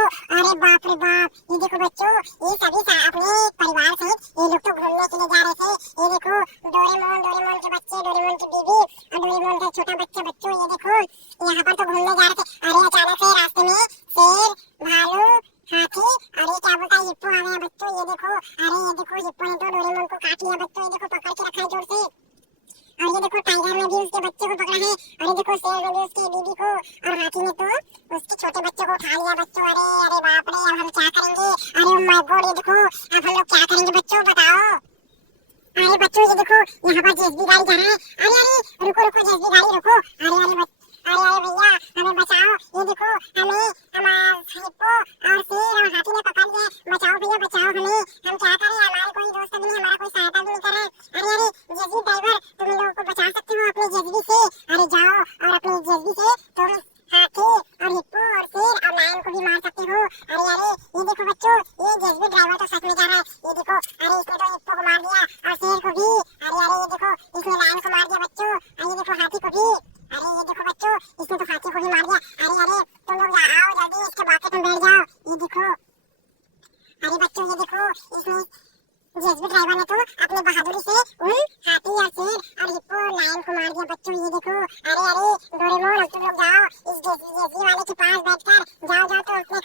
अरे बाप रे बाप, ये देखो बच्चों, ये सभी अपने परिवार सहित ये लोग तो घूमने के लिए जा रहे थे। ये देखो डोरेमोन के बच्चे, डोरेमोन की बीबी और डोरेमोन का छोटा बच्चा। बच्चों ये देखो यहाँ पर तो घूमने जा रहे थे। अरे अचानक से रास्ते में शेर, भालू, हाथी और ये क्या बोलता है हिप्पो आ गया। बच्चों ये देखो, अरे ये देखो हिप्पो ने तो डोरेमोन को काट लिया। बच्चों ये देखो पकड़ के रखा है जोर से। और ये देखो टाइगर ने भी उसके बच्चे को पकड़ा है। और ये देखो शेर ने भी उसकी बीबी को, और हाथी ने तो उसके छोटे बच्चे को उठा लिया। बच्चों अरे अरे बाप रे, अब हम क्या करेंगे? अरे ओ माय गॉड, ये देखो अब हम लोग क्या करेंगे बच्चों, बताओ। अरे बच्चों ये देखो यहाँ पर जेसीबी गाड़ी जा रहा है। अरे अरे रुको रुको, जेसीबी गाड़ी रुको। अरे अरे भैया हमें बचाओ। ये देखो हमें हमारा हिप्पो और शेर और हाथी ने पकड़ लिया। बचाओ भैया बचाओ हमें, हम क्या करें? हमारे कोई दोस्त भी नहीं, हमारा कोई सहायता भी नहीं कर रहा है। अरे अरे जेसीबी ड्राइवर, तुम इन लोगों को बचा सकते हो अपनी जेसीबी से। अरे जाओ और अपनी जेसीबी से तुम हाथी और हिप्पो और शेर और लायन को भी मार सकते हो। अरे अरे ये देखो बच्चों, ये जेसीबी ड्राइवर तो सच में जा रहा है। ये देखो अरे इसने तो हिप्पो को मार दिया और शेर को भी। अरे अरे ये देखो इसने लायन को मार दिया बच्चों। और ये देखो हाथी को भी। अरे ये देखो बच्चों, इसने तो हाथी को भी मार दिया। अरे अरे तुम लोग आओ जल्दी इसके बाके में बैठ जाओ। ये देखो अरे बच्चों ये देखो, इसने जेसीबी ड्राइवर ने तो अपनी बहादुरी से उन हाथी और शेर और हिप्पो लायन को मार दिया। बच्चों ये देखो, अरे अरे डोरेमोन तुम लोग जाओ इस जेसीबी वाले के पास बैठकर, जाओ जाओ तो अपने